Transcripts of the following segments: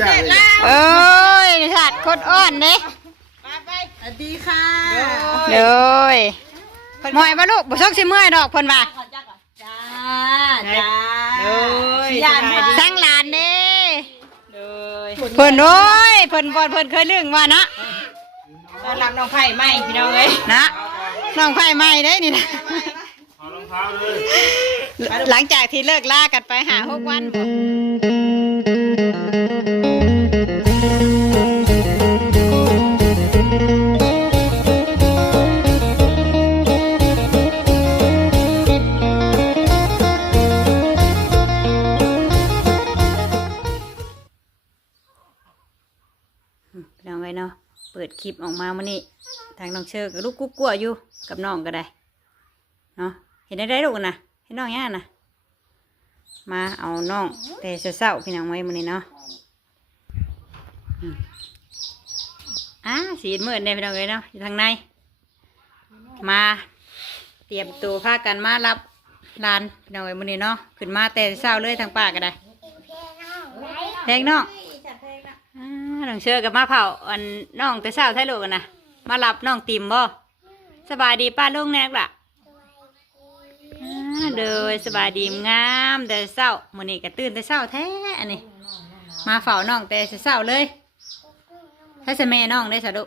จ้าเลยเอ้ยสัตว์โคตรอ้อนเด้สวัสดีค่ะเลยมอยบ่ลูกบ่ซกสิเมื่อยดอกเพิ่นว่าจ้าจ้าโอ้ยยานมาสั่งหลานเด้เลยเพิ่นโอ้ยเพิ่นบ่เพิ่นเคยเรื่องว่านะตอนรับน้องไผ่ใหม่พี่น้องเอ้ยนะน้องไฟใหม่ได้นี่นะเอารองเท้าเลยหลังจากที่เลิกลากันไปหาหกวันบ่ ดคลิปออกมามื่อนี้ทางน้องเชิญกับลูกกุ๊กกัวอยู่กับน้องก็ได้เนาะเห็นได้ได้ลูกนะเห็นน้องย่านะมาเอาน้องแต่เศร้าพี่น้องไว้มื่อนี้เนาะอืมอ่าสีมืดเนี่ยพี่น้องเลยเนาะอยู่ทางใน มาเตรียมตัวพากันมารับลานพี่น้องไว้มื่อนี้เนาะขึ้นมาแต่เศร้าเลยทางป่าก็ได้แพงน้องอ่า น้องเชื่อกับมาเผาอันน้องแต่เช้าไทยโลกกันนะมารับน้องติมบ่สบายดีป้าลุงแนกล่ะอ่าเดยสบายดีงามแต่เช้ามื้อนี้ก็ตื่นแต่เช้าแท้อันนี้ มาเฝ้าน้องแต่เช้าเลยให้สแม่น้องได้สะดุ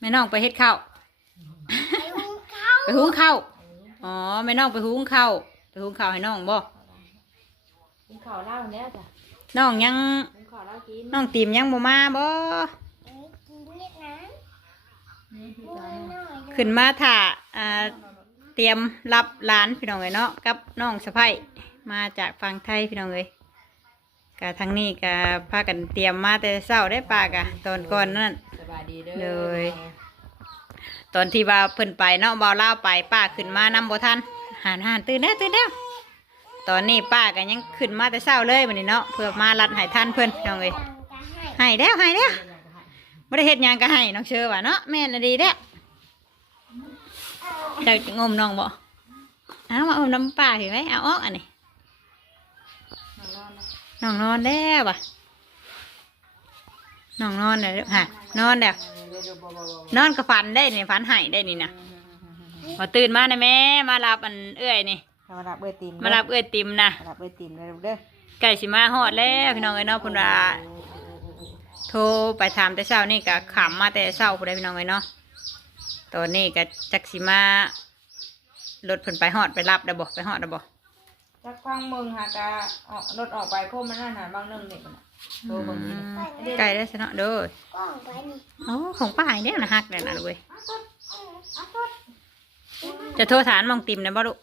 แม่น้องไปเฮ็ดข้าวไปหุงข้าวอ๋อแม่น้องไปหุงข้าวไปหุงข้าวให้น้องบ่กินข้าวเล่าแล้วจ้ะ น้องยังกินข้าวเล่ากินน้องติมยังบ่มาบ่ขึ้นมาถ่าอ่าเตรียมรับหลานพี่น้องเลยเนาะกับน้องสะพ้ยมาจากฝั่งไทยพี่น้องเลยกะทั้งนี้กะพากันเตรียมมาแต่เช้าได้ปากะตอนก่อนนั่น สบายดีเด้อเลย ตอนที่ว่าเพิ่นไปเนาะบ่าวเล่าวไปป้าขึ้นมานำบ่ทันหานหานตื่นแล้วตื่นแล้ว ตอนนี้ป้าก็ยังขึ้นมาแต่เช้าเลยวันนี้เนาะเพื่อมารัดให้ทันเพิ่นพี่น้องเลยให้แล้วให้แล้วบ่ได้เฮ็ดหยังก็ให้น้องเชื่อว่าเนาะแม่นละดีแล้วเจะงมน้องบ่เอามาอมน้ำป้าเห็นไหมเอาออกอันนี้น้องนอนแล้วว่ะน้องนอนแล้วฮะนอนแล้วนอนกับฝันได้นี่ฝันใหายได้นี่นะพอตื่นมานะแม่มารับอันเอื้อยนี่ มารับเบอร์ติมมารับเอื้อยติมนะมารับเบอร์ติมเลยเด้อไก่สิมาฮอดแล้วพี่น้องเอ้ยเนาะพุ่นว่าโทรไปถามแต่เช้านี่ก็ขำมาแต่เช้าพุ่นได้พี่น้องเอ้ยเนาะตอนนี้ก็จักสิมารถเพิ่นไปฮอดไปรับได้บ่ไปฮอดได้บ่จักฟังมึงหากะออกรถออกไปโคมมันนั่นหาบางนึงนี่มันโตเบิ่งนี่ไก่ได้ซะเนาะเด้อโอ้ของป้าให้เนี่ยนะฮักเลยนะลูกเว้ยจะโทรถามมองติมนะบ่ลูก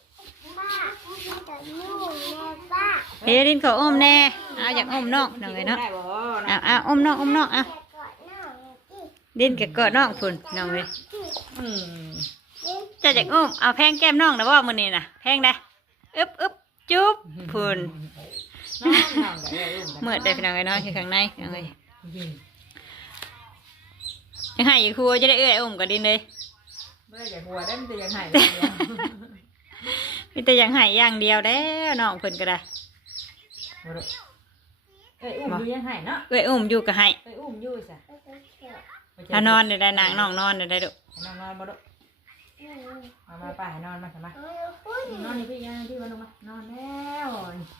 เฮรินเขาอมแน่เอาอยากอมน้องหน่อยเนาะได้บ่เอาเอาอมน้องอมน้องเอาดินกับเกิดน้องพุ่นน้องเลยอืมจะอยากอมเอาแพงแก้มน้องนะว่ามื้อนี้น่ะแพงได้อึบอึบจุ๊บพุ่นน้องน้องได้อุ้มเมื่อได้พี่น้องไอ้น้อยอยู่ข้างในน้องเลยยังให้อยู่ครัวจะได้เอื้อยอมกับดินเลยไม่ได้อยากหัวได้มันจะยังไง มีแต่อยังให้อย่างเดียวแล้วน้องเพิ่นก็ได้เอ้ยอุ้มอยู่ยังไงเนาะเอื้อยอมอยู่ก็ให้เอ้ยอุ้มอยู่ซะถ้านอนได้ได้นางน้องนอนได้ได้ดุนอนนอนบ่ดุเอามาป่ายนอนมาทำไมนอนนี่พี่ยังพี่มาลงมานอนแล้ว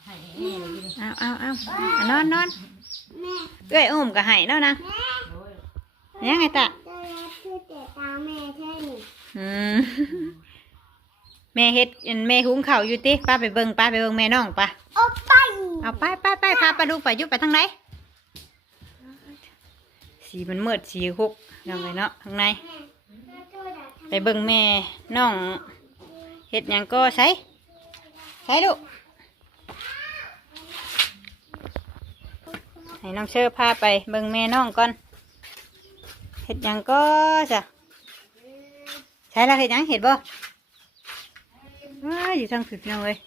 ให้แม่เลยกินเอาเอาเอาเอานอนนอนเอื้อยอมก็ให้แล้วนะโอ้ยยังไงตะคือแต่ตาแม่ แค่นี้อืมแม่เฮ็ดอันแม่หุงข้าวอยู่ติป้าไปเบิ่งป้าไปเบิ่งแม่น้องป้าโอ้ไปเอาไปไปไปพาปลาดูไปอยุไปทางไหนสีมันมืดสีคุกยังไงเนาะทางในไปเบิ่งแม่น้องเฮ็ดหยังก็ใช้ใช้ลูกให้น้องเชอพาไปเบิ่งแม่น้องก่อนเฮ็ดหยังก็จ้ะใช้แล้วเฮ็ดหยังเห็ดบ่ ว้ายอยู่ทางสุดน้องเลย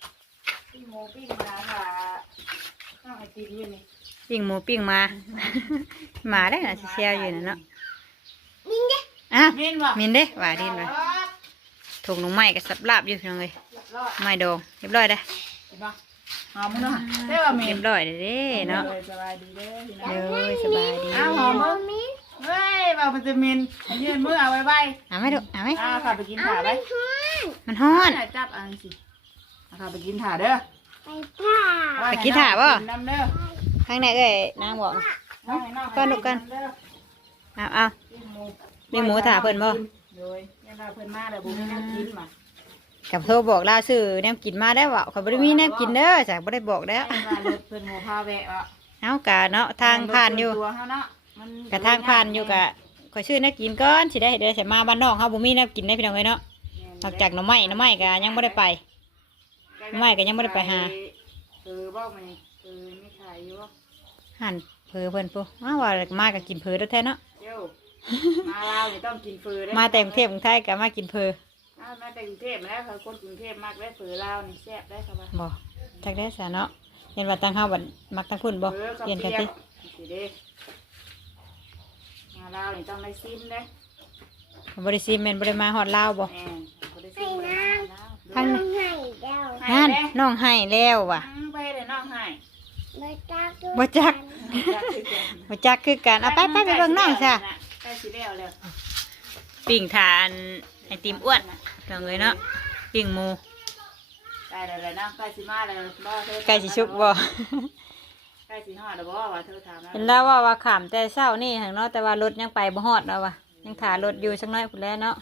ปิ้งหมูปิ้งปลาค่ะข้าวไอติมอยู่นี่ปิ้งหมูปิ้งมา มาได้นะเชียวอยู่นะเนาะมินเด้อะเห็นบ่มินเด้ว่าดินไปถุงลงไม้กับสับลาบอยู่พี่น้องเลยรอดไม้ดองเรียบร้อยได้อเห็นบ่เหอมมึงเนาะได้ป่ะเมเรียนบร้อยเด้เนาะสบายดีเด้อพี่น้องเลยสบายดีอ้าวหอมมึง เฮ้ยบ่าวมันจะเมนยืนมือเอาไว้ไว้เอาไหมดูเอาไหมอ้าวขับไปกินถ่าไปมันฮ้อน จับเอันสิเอาขับไปกินถ่าเด้อไปผ้าไปกินถ่าบ่กินน้ำเด้อข้างในเอ้ยนางบอก เอาให้องก่อนลูกก่อนเด้อเอาเอา กินหมูมีหมูถ่าเพิ่นบ่ โดยเนี่ยเราเพิ่นมาแล้วบ่มีน้ำกินมากับโทรบอกล่าซื้อแนวกินมาได้บ่เขาบ่ได้มีแนวกินเด้อจากบ่ได้บอกแล้วเพิ่นว่ารถเพิ่นหมูพาแวะอะเอากะเนาะทางผ่านอยู่ ตัวเฮาเนาะ มันกะทางผ่านอยู่กะขอยชื่อแนวกินก่อนสิได้เฮ็ดได้ใส่มาบ้านนอกเฮาบ่มีแนวกินได้พี่น้องเอ้ยเนาะนอกจากหน่อไม้หน่อไม้ก็ยังบ่ได้ไป ไม่ก็ยังบ่ได้ไปหา เออบ่มันเออไม่ขายอยู่บ่หั่นเพอเพิ่นปุ๊มาว่ามาก็กินเพอแล้วแท้เนาะเดี๋ยวมาลาวนี่ต้องกินเฟอเด้อมาแต่กรุงเทพกรุงไทยก็มากินเพอมามาแต่กรุงเทพมาแล้วเขาคนกรุงเทพมากได้เฟอลาวนี่แซ่บได้ครับว่าบ่จักได้ซะเนาะเห็นว่าตั้งเฮาบัดมักตั้งพุ่นบ่เออเปลี่ยนกันติสิเด้ มาลาวนี่ต้องได้ซิมเด้บ่ได้ซีแม่นบ่ได้มาฮอดลาวบ่แม่นบ่ได้ซิมบ่ได้มาลาวทางน้องให้เดาให้นั่นเด้น้องให้แล้วว่ะอืมไปเลยน้องให้บ่จักบ่จักจักคือกันบ่จักคือกันเอาไปไปไปเบิ่งน้องซะใกล้สิแล้วแล้วปิ้งทานไอติมอ้วนพี่น้องเอ้ยเนาะปิ้งหมูใกล้แล้วแหละเนาะใกล้สิมาแล้วบ่เธอไก่สิชุกบ่ใก ล้สิฮอดแล้วบ่ว่าเธอถามแล้วเห็นแล้วว่าว่าขามแต่เช้านี่หังเนาะแต่ว่ารถยังไปบ่ฮอดแล้วว่ะยังถ่ารถอยู่สักหน่อยพุ่นแหล้วเนาะ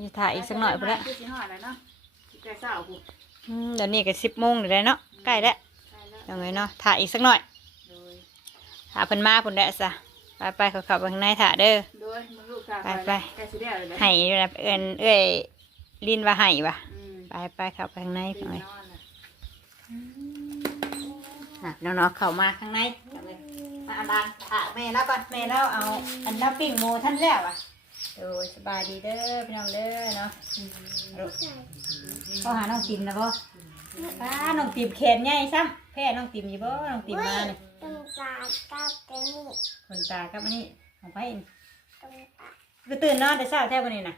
ยังถ่าอีกสักหน่อยพุ่นแหล้วคือสิฮอดแล้วเนาะใกล้เช้าพุ่นอืมเดี๋ยวนี้ก็สิบโมงเดี๋ยวได้เนาะใกล้แล้วใกล้แล้วพี่น้องเอ้ยเนาะถ่าอีกสักหน่อยโดยถ่าเพิ่นมาพุ่นแหละซะไปไปเขาขับไปข้างในถ่าเด้อโดยมึงลูกสาวไปไปใกล้สิแล้วเลยให้แบบเอิ้นเอ้ยลินว่าให้ว่ะอืมไปไปเข้าไปข้างในตื่พี่นน้ องเอ้ยนอนน่ะน่ะน้องๆเข้ามาข้างในเอาเลยมาเอาบานถ่าแม่แล้วก่อนแม่แล้วเอาอันน้ำปิ้งหมูท่านแล้วอะโอ้ยสบายดีเด้อพี่น้องเด้อเนาะเขาหาน้องติมนะพ่อป้าน้องติมแขนใหญ่ซ้ำแพ้น้องติมอยู่บ่น้องติมมาเนี่ยต้องตาตาเต็มนี่คนตากับอันนี้ของไปเองต้องตาก็ตื่นนอนแต่เช้าแท้วันนี้น่ะ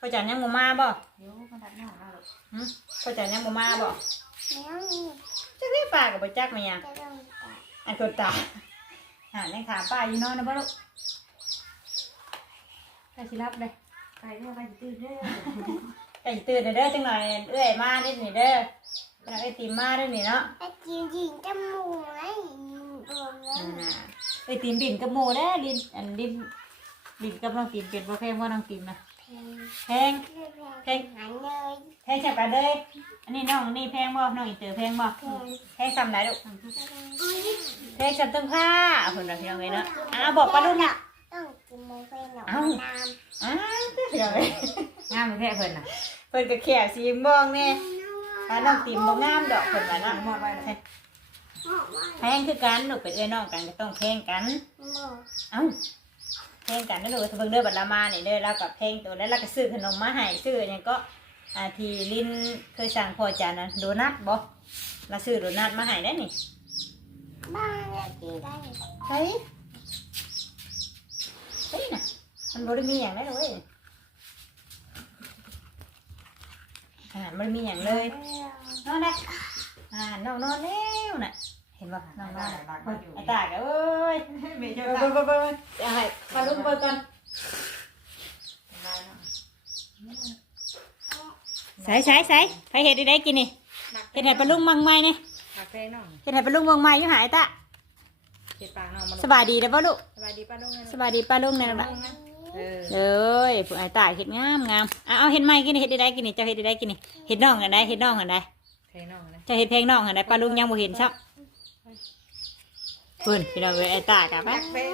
พ่อจันยังบ่มาบ่เดี๋ยวมันดับหน้าเราหึพ่อจันยังบ่มาบ่แล้วนี่ จักได้ป้ากับบ่จักมาหยังจะต้องตาอันคนตาหายังถามป้าอยู่นอนนะบ่ลูกใครสิรับเลยไปเด้อไปสิตื่นเด้อใครสิตื่นเด้อจังหน่อยเอ้อยมาเด้อนี่เด้อแล้วไอ้ติมมาเด้อนี่เนาะไอ้กินยิงจมูกไอ้โดนแล้อ่วาไอ้ติมบินกับหมูเด้อลินอันลินลินกับน้องติมเป็นบ่แพงบ่น้องติมนะ เพลงแพงเพลงหันเลยแพงจับกันเลยอันนี้น้องนี่แพงบ่น้องอีเตอร์แพงบ่เพลงแพงซ้ำไหนลูกอุ้ยเพลงฉันตึงผ้าเพิ่นว่าพี่น้องเอ้ยเนาะอ้าวบอกป้าลุงน่ะต้องกินโมเฟนหนองเอ้าน้อ้าวพี่น้องเอ้ยงามแท้เพิ่นน่ะเพิ่นก็แค่สีม่วงแน่ำถ้าน้องติมบ่งามดอกเพิ่นว่าเนาะหมดไว้เลยแพงคือกันลูกเป็นเอ้ยน้องกันก็ต้องแพงกันเอ้า แพงกันนะลูกถ้าเบิ่งเด้อบัดละมานี่เด้อแล้วก็แพงตัวแล้วเราก็ซื้อขนมมาให้ซื้อหยังก็อ่าที่ลินเคยสั่งพ่อจานนั้นโดนัทบ่เราซื้อโดนัทมาให้ได้นี่บ้านจะกินได้เฮ้ยเฮ้ยน่ะมันบ่ได้มีหยังได้เลยเว้ยอาหารมันมีหยังเลยนอนได้อ่านอนนอนแล้วน่ะ เห็นบ่นอนนอนไอ้ตากเอ้ยไม่เบิ่เจ้างเบิ่งเบิ่งเบิ่งเอาให้ปลาลุงเบิ่งก่อนใส่ใส่ใส่ไปเฮ็ดได้ได้กินนี่เฮ็ดให้ปลาลุงมังใหม่นี่คาเฟ่น้องเฮ็ดให้ปลาลุงมังใหม่อยู่หาไอ้ตาเจ็ดปากน้องมาสบายดีเด้อบ่ลูกสบายดีป้าลุงสบายดีป้าลุงนั่นล่ะเออเอ้ยผู้ไอ้ตาเฮ็ดงามงามเอาเอาเฮ็ดใหม่กินนี่เฮ็ดได้ได้กินนี่เจ้าเฮ็ดได้ได้กินนี่เฮ็ดน้องกันได้เฮ็ดน้องกันได้เท่น้องนะเจ้าเฮ็ดเพลงน้องกันได้ปลาลุงยังบ่เห็นซับ เพิ่นพี่น้องเอ้ยไอ้ตาจ้ะ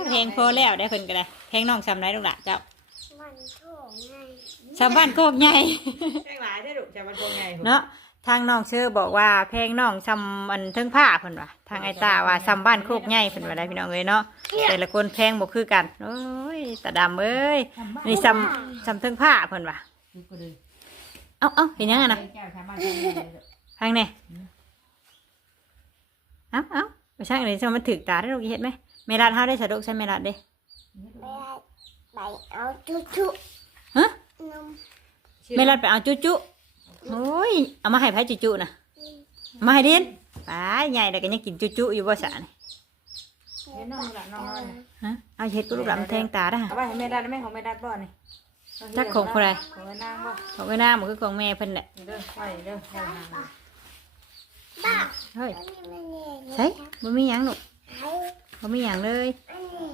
เพลงพอแล้วได้เพิ่นก็ได้เพลงน้องซำได้ลูกหล่ะเจ้ามันโถงไงชาวบ้านโคกใหญ่แป้งหลายได้ดุจะมันโกงไงเนาะทางน้องเชื่อบอกว่าเพลงน้องซำอันเทิงผ้าเพิ่นว่าทางไอ้ตาว่าซำบ้านโคกใหญ่เพิ่นว่าได้พี่น้องเอ้ยเนาะแต่ละคนเพลงบ่คือกันโอ้ยตาดำเอ้ยนี่ซำซำเทิงผ้าเพิ่นว่าดูก็เลยเอ้าเอ้าเห็นยังไงนะแก้วชาวบ้านทางไหนเอ้าเอ้า ไปช่างเลยซะมันถึกตาได้ลูกเฮ็ดไหมเมลัดเฮาได้สะดวกใช่เมลัดเด้ไปเอาจุจุฮะนมเมลัดไปเอาจุจุโอ้ยเอามาให้ไผจุจุน่ะมาให้ดินไปใหญ่แต่ก็ยังกินจุๆอยู่บ่สะนี่เห็นน้องหลับน้องนอนน่ะฮะเอาเฮ็ดกูลูกหลานแทงตาได้เอาไว้ให้แม่ได้แม่ของแม่ได้บ่นี่จักของผู้ใดของแม่นางบ่ของไอ้หน้ามันก็ของแม่เพิ่นแหละนี่เด้อไว้เด้อไว้นางบ้า เฮ้ยอันนี้มันเนี่ยใช่บ่มีหยังหนูกไอ้บ่มีหยังเลยอันนี้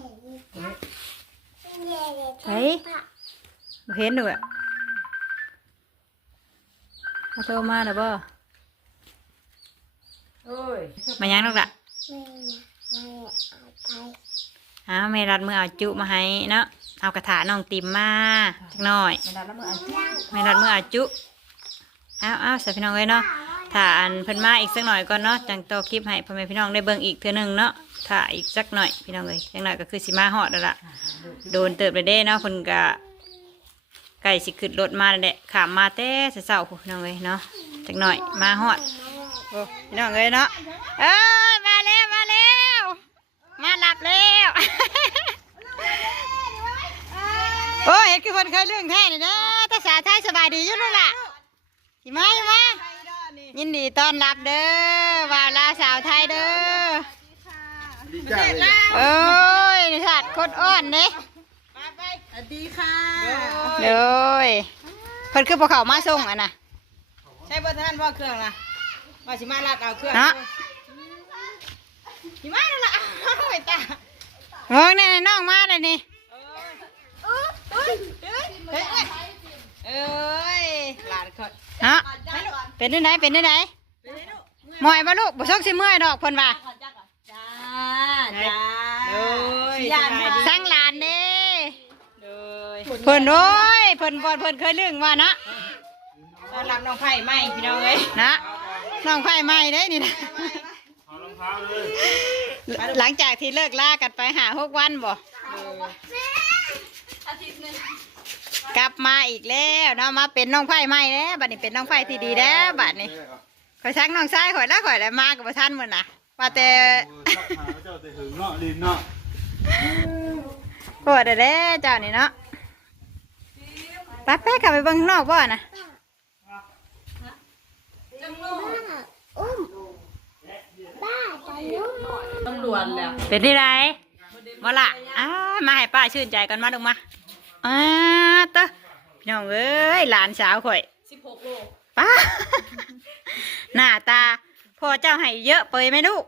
อันนี้เนี่ยใช่บ่เห็นหนูอะเอาโทรมาแล้วบ่โอ้ยมาหยังลูกล่ะไม่ไม่เอาไปอ้าวแม่รัดมือเอาจุมาให้เนาะเอากระถาน้องติมมาจักหน่อยแม่ได้แล้วมืออันแม่รัดมือเอาจุอ้าวอ้าวใส่พี่น้องเลยเนาะ ถ้าอันเพิ่นมาอีกสักหน่อยก่อนเนาะจังต่อคลิปให้พ่อแม่พี่น้องได้เบิ่งอีกเทื่อหนึงเนาะถ้าอีกสักหน่อยพี่น้องเลยจังหน่อยก็คือสิมาฮอดแล้วล่ะโดนเติบไปเด้เนาะคนกะไก่สิขึ้นรถมาแล้วแหละขามมาแต่เช้าๆพู้นพี่น้องเลยเนาะจักหน่อยมาฮอดโอ้พี่น้องเลยเนาะเอ้ยมาแล้วมาแล้วมาหลับแล้วโอ้เห็นคือคนเคยเรื่องแท้นี่นะภาษาไทยสบายดีอยู่แล้วล่ะสิมาสิมา ยินดีต้อนรับเด้อว่าลาวสาวไทยเด้อดีจ้าเลยโอ้ยนิสัตว์โคตรอ้อนเด้สวัสดีค่ะเลยเพิ่นคือพวกเขามาส่งอะนะใช่บ่ท่านพ่อเครื่องล่ะว่าสิมาลาดเอาเครื่องเนาะสิมาแล้วล่ะเอาไว้ตาเฮ้ยนี่น้องมาเลยนี่เอ้ยเอ้ยเอ้ย เอ้ยหลานเขาเนาะเป็นได้ไหนเป็นได้ไหนหมอยมาลูกบ่ชกสิเมื่อยดอกเพิ่นว่าจ้าจ้าโอ้ยยานมาสั่งหลานเด้เลยเพิ่นโอ้ยเพิ่นบ่เพิ่นเคยเรื่องว่านะต้อนรับน้องไผ่ใหม่พี่น้องเอ้ยนะน้องไฟใหม่ได้นี่นะถอดรองเท้าเลยหลังจากที่เลิกลากันไปหาหกวันบ่ กลับมาอีกแล้วเนาะมาเป็นน้องไฟใหม่แล้วบัดนี้เป็นน้องไฟที่ดีแล้วบัดนี้ข่อยชักน้องชายข่อยแล้วข่อยแล้วมากับบ่ทันหมดน่ะว่าแต่ทักหาเจ้าแต่ถึงเนาะลินเนาะปวดเด้อเจ้านี่เนาะไปไปกลับไปเบิ่งข้างนอกบ่น่ะอุ้มบ้าไปยุ่งตำรวจแล้วเป็นที่ไรมาละอ้ามาให้ป้าชื่นใจกันมาดูมา อ้าเตะพี่น้องเอ้ยหลานสาวข่อย16โลป้าหน้าตาพ่อเจ้าให้เยอะเปยไหมลูก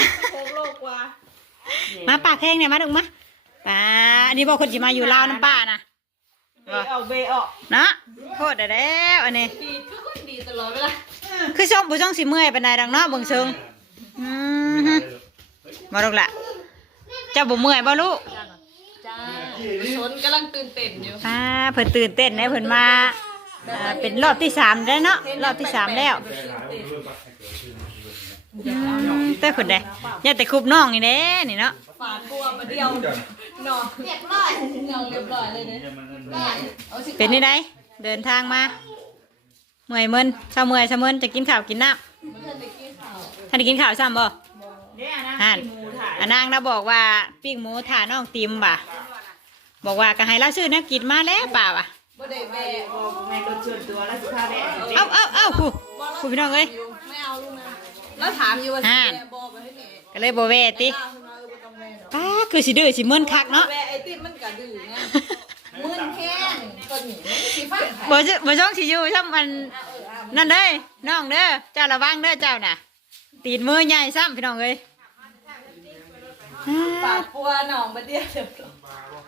16โลกว่า มาป้าแพงเนี่ยมาดูมาป้าอันนี้บอกคนจิมาอยู่ลาวน้ำป้านะเบเอาเบออกเนาะโคตรได้แล้วอันนี้ดีทุกคนดีตลอดเวลาคือช่องผู้ช่องสิเมื่อยปานใดดังเนาะเบิ่งเชิงอืมฮึมาลูกละเจ้าบ่เมื่อยบ่ลูก จ้าชนกำลังตื่นเต้นอยู่ป้าเพิ่นตื่นเต้นนะเพิ่นมาอ่าเป็นรอบที่สามแล้วเนาะรอบที่สามแล้วอืมแต่เพิ่นได้อย่าแต่คุบน้องนี่เด้นี่เนาะฝาดบัวมาเดียวนอนเรียบร้อยนอนเรียบร้อยเลยเด้เนี่ยมันนั่นเอาสิเป็นนี่ได้เดินทางมาเมื่อยมึนเช้าเมื่อยเช้ามึนจะกินข้าวกินน้มันจะได้กินข้าวำท่านได้กินข้าวซ้ำบ่เนี่ยนะฮั่นอันนางนะบอกว่าปิ้งหมูถ่าน้องติมบ่ะ บอกว่าก็ให้เราซื้อแนักกินมาแล้วป่าว่ะบ่ได้แม่บอกแม่รถชนตัวแล้วสิพาแม่เอ้าเอ้าเอ้าครูครูพี่น้องเอ้ยไม่เอาลูกนะแล้วถามอยู่ว่าฮั่สินแม่บอกไปให้แม่ก็เลยบ่เวติล่าขึ้นมาเออบ่ต้องแม่ดอกป้าคือสิดื้อสิมึนคักเนาะแม่ไอ้ติดมันกระดื้อไงมึนแข้งตัวนี้มันสิฟังไผบ่จะบ่ช่องสิอยู่ซ้ำมันนั่นเด้ยน้องเด้อเจ้าระวังเด้อเจ้าน่ะตีนมือใหญ่ซ้ำพี่น้องเอ้ยปากปัวหนองบ่เดียวเดี๋ยวเ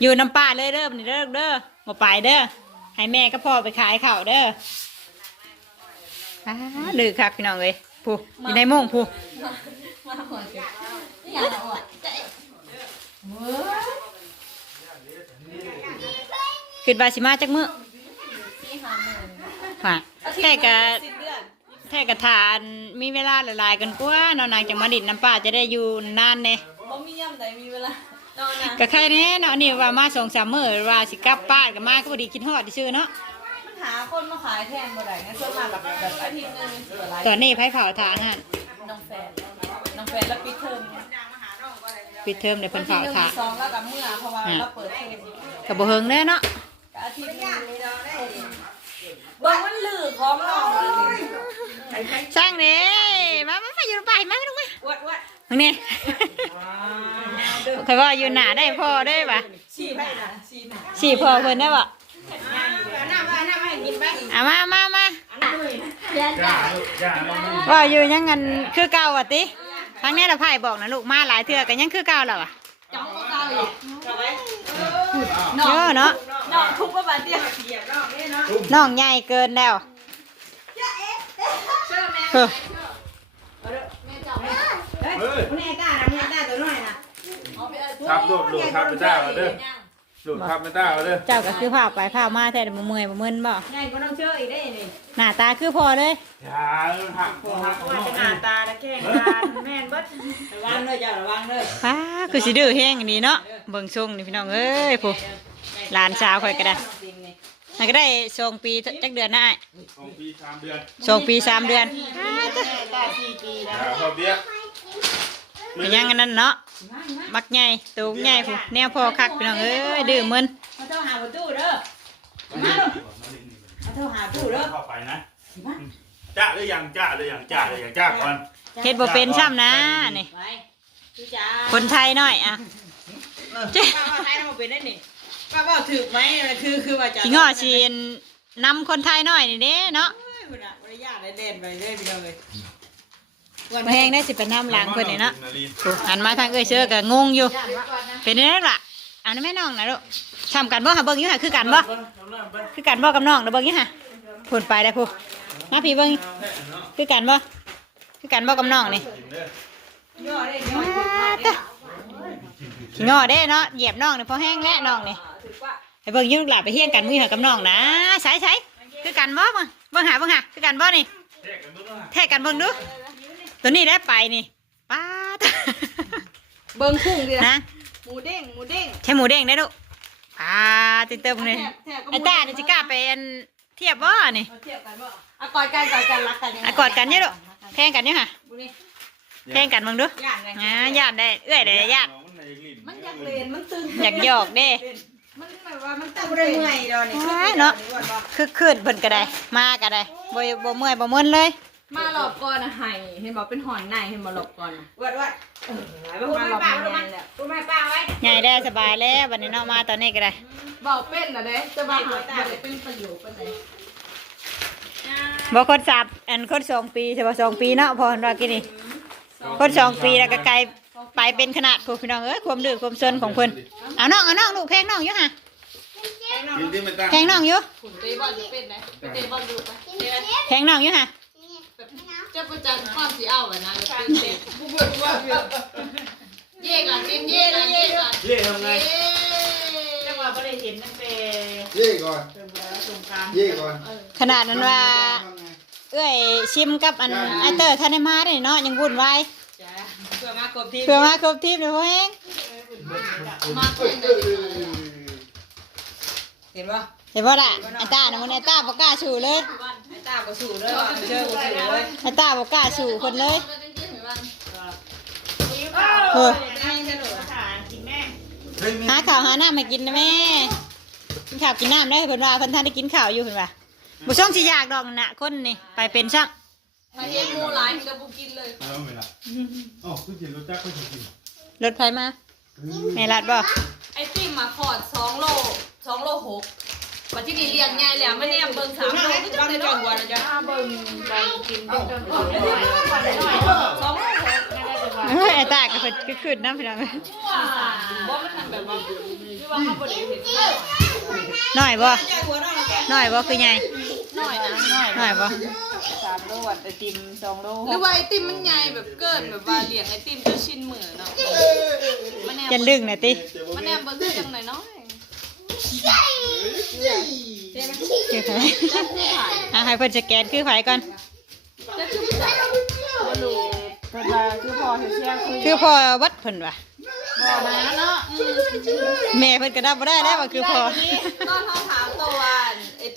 อยู่น้ำป้าเลยเด้อนี่เด้อเด้อบ่ไปเด้อให้แม่ก็พ่อไปขายข้าวเด้อป้าดื้อคักพี่น้องเอ้ยผู้อยู่ในมุ้งผู้มาหัวเจ็บาซิม่าสิมาจักมือสี่ห้าหมื่นว่าแค่กะสิบแค่กะทานมีเวลาหลายๆกันกว่าเนาะนางจังมาดิดน้ำป้าจะได้อยู่นานแน่บ่มีย่ำใดมีเวลา ก็ใครแน่เนาะนี่ว่ามาสองสามมื้อว่าสิกลับบ้านก็มาก็บ่ดีคิดฮอดซื่อๆเนาะมันหาคนมาขายแทนบ่ได้นะส่วนมากแบบแบบอาทิตย์หนึงเสือหลายตอนนี้ไผเผาทานหั่นน้องแฟนน้องแฟนแล้วปิดเทอมปิดเทอมได้เพิ่นเผาหนึ่งทานสองแล้วกับเมื่อเพราะว่าเราเปิดเทอมก็บ่เฮิงแน่เนาะก็อาทิตย์หนึงเบิ่งมันลือของน้องเลย สร้างเด้มามามาอยู่ไปมาลงมาอวดอวดตรงนี้เคยว่าอยู่หนาได้พ่อได้ปะชี้ไปนะชี้นะสี่พ่อเพิ่นได้ปะเอาน้ำเอาน้ำให้กินไปอะมามามาย่าลูกย่าลงมาว่าอยู่ยังงันคือเก่าอะติครั้งนี้เราพ่ายบอกนะลูกมาหลายเทื่อกันยังคือเก่าแล้วอะจ้องเก่าอีกเอาไว้เยอะเนาะน้องทุกข์ก็บาดเดียวเหยียบน้องนี่เนาะน้องใหญ่เกินแล้ว เชื่อแม่คือเฮ้ยคุณไอ้ก้านะมึงได้ตัวน้อยนะทับลูกลูกทับไปเจ้าเอาเด้อลูกทับไปเจ้าเอาเด้อเจ้าก็คือพาไปพามาแท้บ่เมื่อยบ่มึนบ่ง่ายก็ต้องเชื่ออีกได้นี่หน้าตาคือพอเลยอย่าหักหักว่าจะหน้าตาและแข้งตาแม่นบิดระวังเลยจ้ะระวังเลยป้าคือสิดื้อแห้งอันนี้เนาะเบิ่งทรงนี่พี่น้องเอ้ยผู้หลานสาวข่อยก็ได้ นั่นก็ได้สองปีจักเดือนนะอ้ายสองปีสามเดือนสองปีสามเดือนตาสี่ปีอย่าพอเบี้ยเป็นยังกันนั่นเนาะมักใหญ่ตูงใหญ่ผู้แนวพอคักพี่น้องเอ้ยดื้อมึนมาเท่าหาประตูเด้อมาลูกมาเท่าหาประตูเด้อเข้าไปนะจ้าหรือยังจ้าหรือยังจ้าหรือยังจ้าก่อนเฮ็ดบ่เป็นซ้ำนะนี่ไปคือจ้าคนไทยหน่อยอะเจ๊ป้าว่าไทยทำมาเป็นได้นี่ ป้าว่าถือไหมคือคือว่าจะสิง้อสินำคนไทยหน่อยนี่เด้เนาะคุณอะบริยาได้เด่นไปเลยพี่น้องเลยมาแฮงได้สิเป็นน้ำหลังเพิ่นนี่เนาะโอ้หันมาทางเอ้ยเชื่อก็งงอยู่ เป็นได้ล่ะอันนั้นแม่น้องนะลูกทำกันบ่หาเบิ่งอยู่หะคือกันบ่คือกันบ่กับน้องนะเบิ่งอยู่หะพูนไปได้พูมาพี่เบิ่งคือกันบ่คือกันบ่กับน้องนี่ย่อได้ย่อว้าตะขี้งอเด้เนาะเหยียบน้องนี่พอแห้งแล้วน้องนี่ ถือว่าไปเบิ่งอยืนหลาไปเฮียงกันมือหากับน้องนะใช้ใช้คือกันบ่มาเบิ่งหาเบิ่งหาคือกันบ่นี่แทกกันเบิ่งดูตัวนี้ได้ไปนี่ป้าดเบิ้งพุ่งดินะหมูเด้งหมูเด้งใช้หมูเด้งได้ลูกป้าดติดเติมเลยไอ้ตาเนี่ยจะกล้าไปอันเทียบบ่นี่เทียบกันบ่อะกอดกันกอดกันรักกันอะกอดกันเนี่ยลูกแทงกันเนี่ยค่ะบุนี่แทงกันเบิ่งดูย่านไงอ่าญาติได้เอื้อยได้ญาติมันอยากเรียนมันตึงอยากหยอกเด้ มันแบบว่ามันตึงได้เมื่อยดอกนี่คือคืนเพิ่นก็ได้ มาก็ได้บ่บ่เมื่อยบ่มึนเลย มาหลบก่อนอะไห้เห็นบอกเป็นหอนในเห็นบอกหลบก่อนอะวัดวัดมาหลบมาหลบมากูไม่ป้าไว้ใหญ่ได้สบายแล้ววันนี้เนาะมาตอนนี้ก็ได้บอกเป็นนะเด้จะมาหาบอกเป็นประโยชน์เป็นไงบ่คนสับอันคนสองปีใช่ป่ะสองปีเนาะพอเห็นว่ากินนี่คนสองปีแล้วก็ไกล ไปเป็นขนาดพวกพี่น้องเอ้ยความดื้อความซนของเพิ่นเอาน้องเอาน้องลูกแพงน้องอยู่ห่ะยืนที่มันตั้งแพงน้องอยู่ขุนเตะบอลจะเป็นไหมไปเตะบอลดูไปเตะแพงน้องอยู่ห่ะแบบเจ้าประจันความสีเอาแบบนั้นแบบเป็นเตะเย่ก่อนเป็นเย่ก่อนเย่ก่อนเย่ทำไงเย่จังหวะบ่ได้เห็นตั้งแต่เย่ก่อนสงการเย่ก่อนขนาดนั้นว่าเอ้ยชิมกับอันไอเตอร์ทันได้มาได้เนาะยังวุ่นวายจ้าเพื่อมากบทีเพื่อมาครบทีมเลยพ่อแฮงมาเป็นเออเห็นป่ะเห็นบ่ล่ะไอตาน่ะมันไอตาบ่กล้าสู่เลยไอ้ตาก็สู้เลยว่ะเชื่อกูสู้เลยไอตาบ่กล้าสู่คนเลยโอ้โอ้ยยนั่งจะหนูขากินแม่เฮ้ยมีหาข้าวหาน้ำมากินนะแม่กินข้าวกินน้ำได้เพิ่นว่าเพิ่นท่านได้กินข้าวอยู่เพิ่นว่าบ่ช่องสิอยากดอกน่ะคนนี่ไปเป็นซ้ำ มาเห็นมูหลายมันจะบุกินเลยเอาไหมล่ะอ๋อคุณจินรถจักรคุณจินรถไฟมาแม่รัดบ่ไอติมมาขอดสองโลสองโลหกวันที่นี่เลี้ยงไงแล้วไม่เนี่ยเบิ่งสามโลก็จะต้องได้จัดงอกหวะนะจ๊ะเบิ่งไปกินเบิ่งจนเดี๋ยวเดี๋ยวเดี๋ยวก่อนหน่อยสองโลหกเอ้ยไอ้ตาก็เพิ่นก็ขึ้นน้ำพี่น้องว่าว่ามันทำแบบว่าที่ว่าเขาบริเห็นน้อยบ่ใจหัวน้องแกน้อยบ่คือใหญ่ หน่อยนะน้อยบ่สามโลวัดไอติมสองโลหรือว่าไอติมมันใหญ่แบบเกินแบบว่าเลี้ยงไอติมจนชินมือเนาะมันแนมจะลึงน่ะติมันแนมเบิ่งคือจังไหนเนาะคือไผจะคือถ่ายอะให้เพิ่นสแกนคือไผก่อนจะคือถ่ายเพิ่นว่าคือพอเชียร์คือคือพ่อวัดเพิ่นว่าบ่นะเนาะแม่เพิ่นก็นับบ่ได้แล้วว่าคือพ่อตอนเขาถามโตว่าไอติ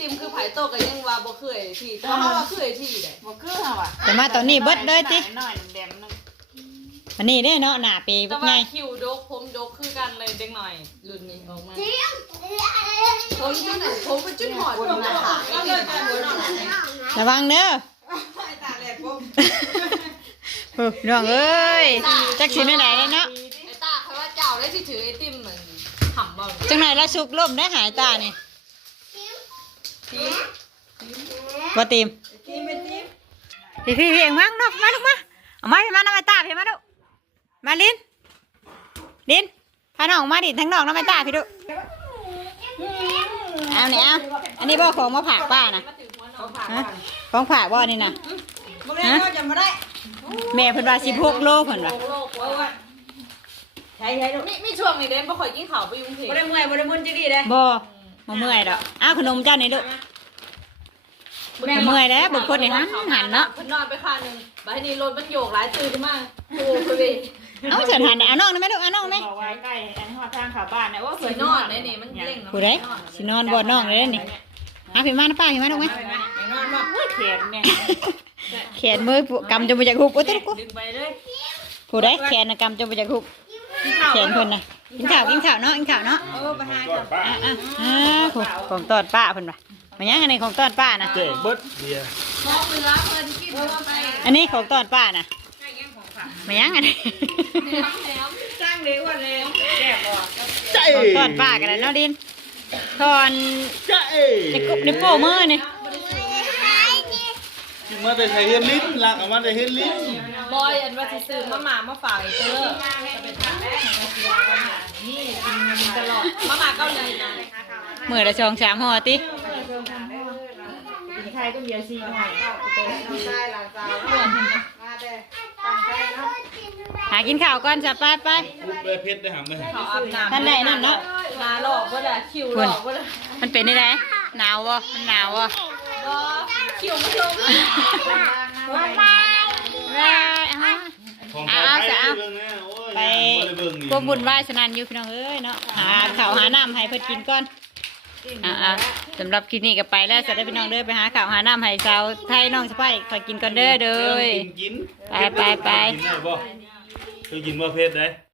มคือไผโตก็ยังว่าบ่เคยที่แต่เขาว่าเคยที่เด้บ่คือเฮาอะแต่มาตอนนี้เบิดเลยติหน่อยแดงนึงอันนี้เด้เนาะหน้าเปย์แต่ไงว่าคิวดกผมดกคือกันเลยเด็กหน่อยรุ่นนี้ออกมาผมจุดไหนผมเป็นจุดหอดผมนะค่ะก็เลยจะหัวนอนอะไรระวังเด้อโอ้น้องเอ้ยจักสิแนวไหนเนาะไอ้ตาเขาว่าเจ้าได้ที่ถือไอติมเหมือนขำบ่อยจังไหนละสุกล่มได้หายตานี่ บ่ตีมพี่พี่พี่เองมั้งเนาะมาลูกมาเอามาพี่มาน้ำไม้ตาพี่มาลูกมาลินลินพาน้องมาดิทั้งน้องน้ำไม้ตาพี่ดูเอาเนี่ยเอาอันนี้บ่ของมาผากป้านะฮะของผากบ่นี่นะฮะแม่เพิ่นว่า16โลเพิ่นว่าโลกว่าใช้ใช้ลูกมีมีช่วงนี้เด้นบ่ค่อยกินข้าวไปยุ่งเทบ่ได้เมื่อยบ่ได้มึนจังดีเด้บ่ บ่เมื่อยดอกอ้าวขนมเจ้านี่ลูกบ่เมื่อยแล้วบางคนนี่หันหันเนาะเพิ่นนอนไปข้างหนึงบัดนี้รถมันโยกหลายตื่นขึ้นมาโอ้โหเว้ยเอาเฉินหันเอาน้องได้ไหมลูกเอาน้องไหมบอกไว้ใกล้อันหัวทางเข้าบ้านนะโอ้สินอนได้นี่มันเร่งผู้ใดสินอนบ่น้องเลยเด้อนี่เอาพี่มานะป้าพี่มาลูกไหมไปไหมนอนบ่อุ้ยแขนเนี่ยแขนมือกำจนมาจากหุบโอ้ยตุ๊กดึงไปเลยผู้ใดแขนน่ะกำจนมาจากหุบแขนเพิ่นน่ะ กินข้าวกินข้าวเนาะกินข้าวเนาะเออไปหาก่อนป้าอะอะอ่าของของตอดป้าเพิ่นว่ะมายังอันนี้ของตอดป้านะเจ๊เบิดเดียวมองเวลาเพิ่นกินเพิ่นไปอันนี้ของตอดป้านะมายังอันนี้แหนมแหนมจ้างเด็กว่าเลยแก่บ่ใจของตอดป้ากันแล้วเนาะดินทอนใจจะกบในโป้มือนี่ มาแต่ใช้เฮดลิ้นลักออกมาแต่เฮดลิ้นบอยอันว่าสิซื้อมาหมามาฝากไอ้เธอตลอดมาหมาเกาหลีนะมือละสองสามห่อติกินไข่ก็เบียร์ซีมาให้ใช่หลานสาวมาเด้ตั้งใจเนาะหากินข้าวก่อนจ้ะไปไปลูกได้เพชรได้หำเลยเขาอาบน้ำท่านใดนั่นเนาะนาหลอกว่าจะคิวหลอกว่าจะมันเป็นได้ไงหนาววะมันหนาววะก็ คิวไม่ชมว้ายเอาของเอาจะเอาไปบ่ได้เบิ่งนี่กวมบุญไหว้สนันอยู่พี่น้องเอ้ยเนาะหาข้าวหาน้ำให้เพิ่นกินก่อนอ่าสำหรับคลิปนี้ก็ไปแล้วจะได้พี่น้องเด้อไปหาข้าวหาน้ำให้สาวไทยน้องสะใภ้ขอกินก่อนเด้อเด้อไปไปไปเคยกินบ่าเพชรได้